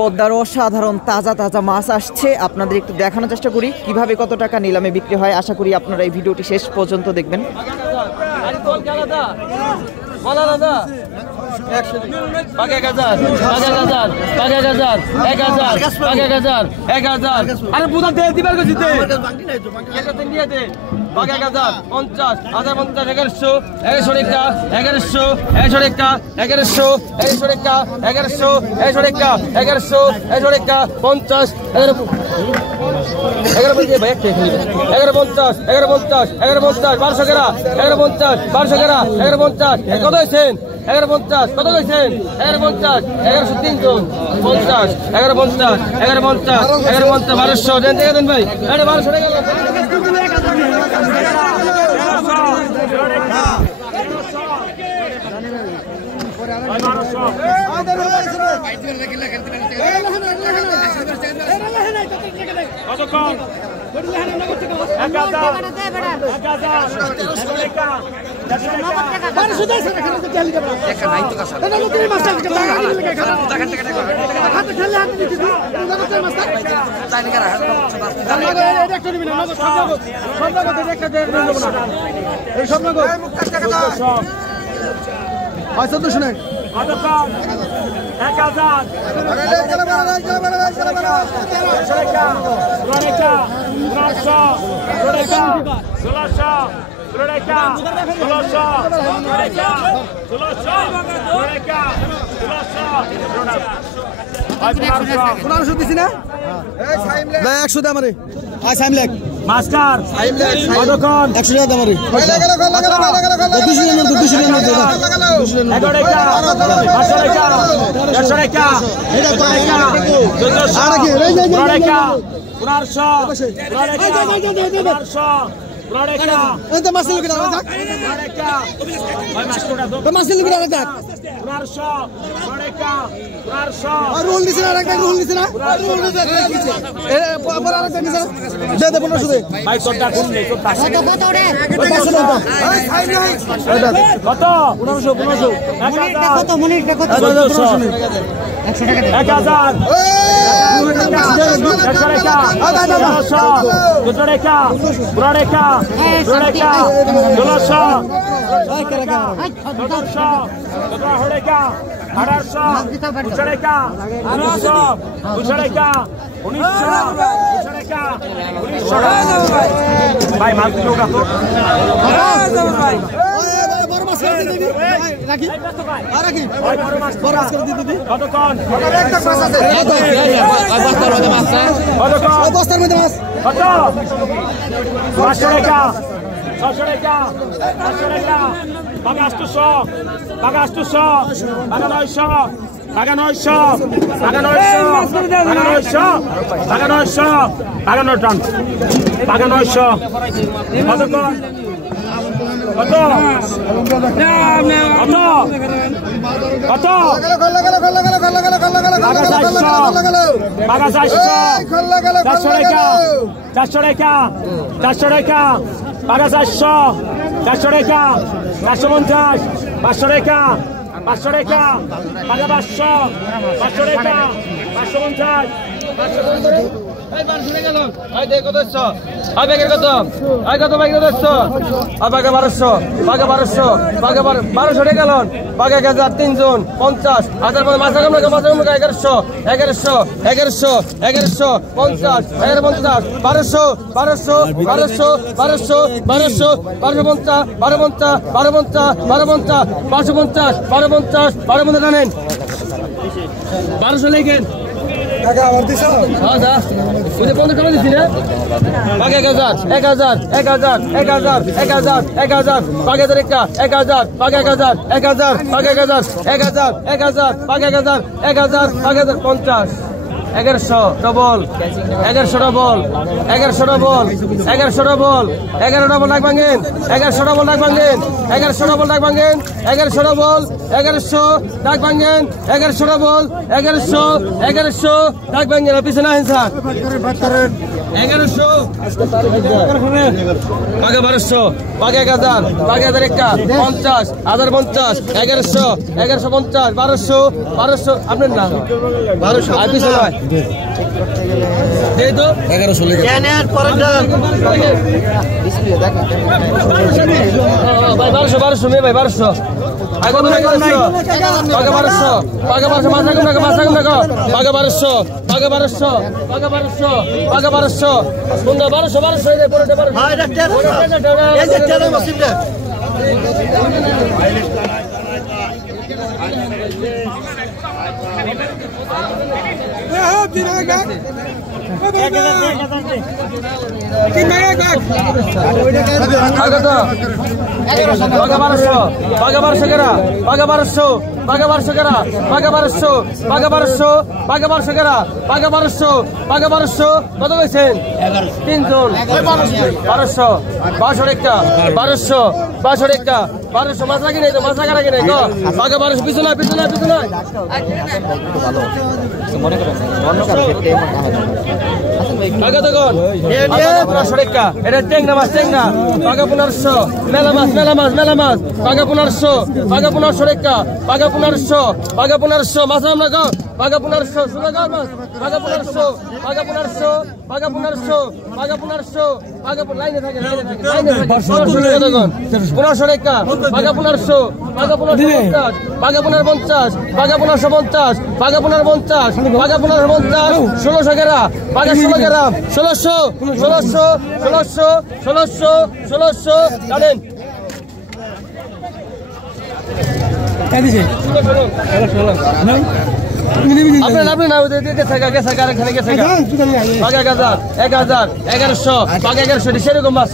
পদ্মার অসাধারণ তাজা তাজা মাছ আসছে, আপনাদের একটু দেখানোর চেষ্টা করি কিভাবে কত টাকা নিলামে বিক্রি হয়। আশা করি আপনারা এই ভিডিওটি শেষ পর্যন্ত দেখবেন। কত হয়েছেন 1150 কত হয়েছেন 1150 1103 জন 50 1150 1150 1150 1200 দেন দেন ভাই 1200 টাকা মাস্টার 100 টাকা দামারে 1200 লেখেন টাকা আমার দিছ হ্যাঁ যা ওই 15 টাকা দিছি না 1000 1000 1000 1000 1000 1000 1000 একটা 1000 1000 1000 1000 1000 1000 1000 1000 1000 1000 50 1100 double 1100 double 1100 double 1100 double 11 double ডাক ভাঙেন 1100 ডবল ডাক ভাঙেন 1100 ডবল ডাক ভাঙেন 1100 ডবল 1100 ডাক ভাঙেন 1100 ডবল 1100 ডাক ভাঙেন পিছনে আছেন স্যার 1100 বাগে 1200 বাগে 1000 বাগে 1050 1050 1100 1150 1200 আপনার নাম 1200 আর পিছনে হয় এই তো 1100 লেগে কেনের পরেরটা ডিসপ্লে দেখেন ভাই 1200 মে ভাই 1200 আগে তো 1100 বাগে 1200 বাগে 1200 মাথা কম রাখো মাথা কম রাখো বাগে 1200 বাগে 1200 বাগে 1200 বাগে 1200 সুন্দর 1200 এই পরেরটা 1200 ভাই ডাক্তার এই যে তেল মসজিদে কত গেছেন 3 জন 1200 টাকা 1200 টাকা 1200 মাছ রাখি নাই তো মাছ রাখা রাখি নাই গো বাগে 1200 পিছনে পিছনে পিছনে ভালো মনে করেন অন্য কারো ক্ষেত্রে আগে তখন 1500 টাকা এটা টেংনা মাছ টেংনা বাগে 1500 মেলা মাছ বাগে 1500 বাগে 1500 টাকা বাগে 1500 মাছ আমরা গো বাগে 1500 শুনে গো মাছ বাগে 1500 বাগে 1500 বাগে 1500 বাগে 1500 বাগে লাইনে থাকে লাইনে থাকে 1500 টাকা 1500 টাকা বাগে 1500 বাগে 1550 বাগে 1550 বাগে 1550 বাগে 1550 বাগে 1550 1600 টাকা বাগে 16 টাকা 1600 জানেন আপনি না গেছে বাগে 1000 1100 বাগে 1100 সেরকম মাছ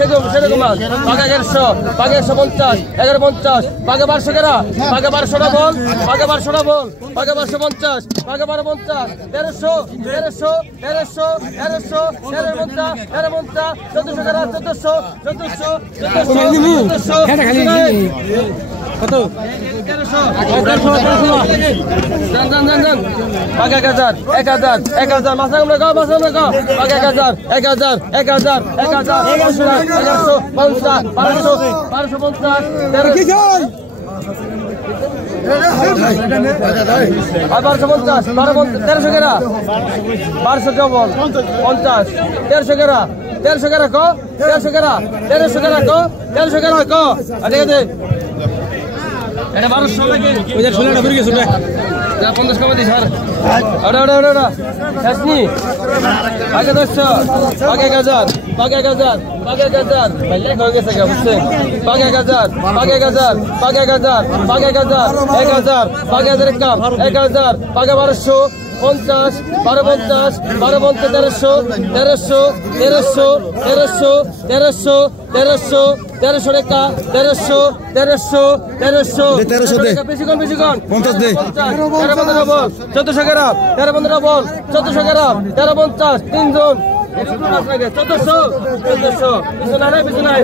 বাগে 1100 বাগে 150 1150 বাগে 1200 টাকা বাগে 1200 ডবল বাগে 1200 ডবল বাগে 1250 বাগে 1250 1300 কত বাগে 1000 মাথা কম রাখো বাগে 1000 1100 1250 1300 টাকা 1200 ডবল 50 1300 টাকা 1300 টাকা কো 1300 টাকা 1300 টাকা কো 1300 টাকা কো ঠিক আছে এটা 1200 লাগে ওই যে 16টা বের গেছে যা 50 কমে দিস স্যার ওটা শাসনি আগে 200 আগে 1000 বাগে 1000 ভাই লেখ হয়ে গেছে বুঝছেন বাগে 1000 বাগে 1000 বাগে 1000 বাগে 1000 1000 বাগে 1000 কাম 1000 বাগে 1200 50 1250 1300 টাকা 1300 বেশি কম 50 দে 13 বল 1400 গ্রাম 13 বল 1400 গ্রাম 1350 3 জন 1400 পিছনে নাই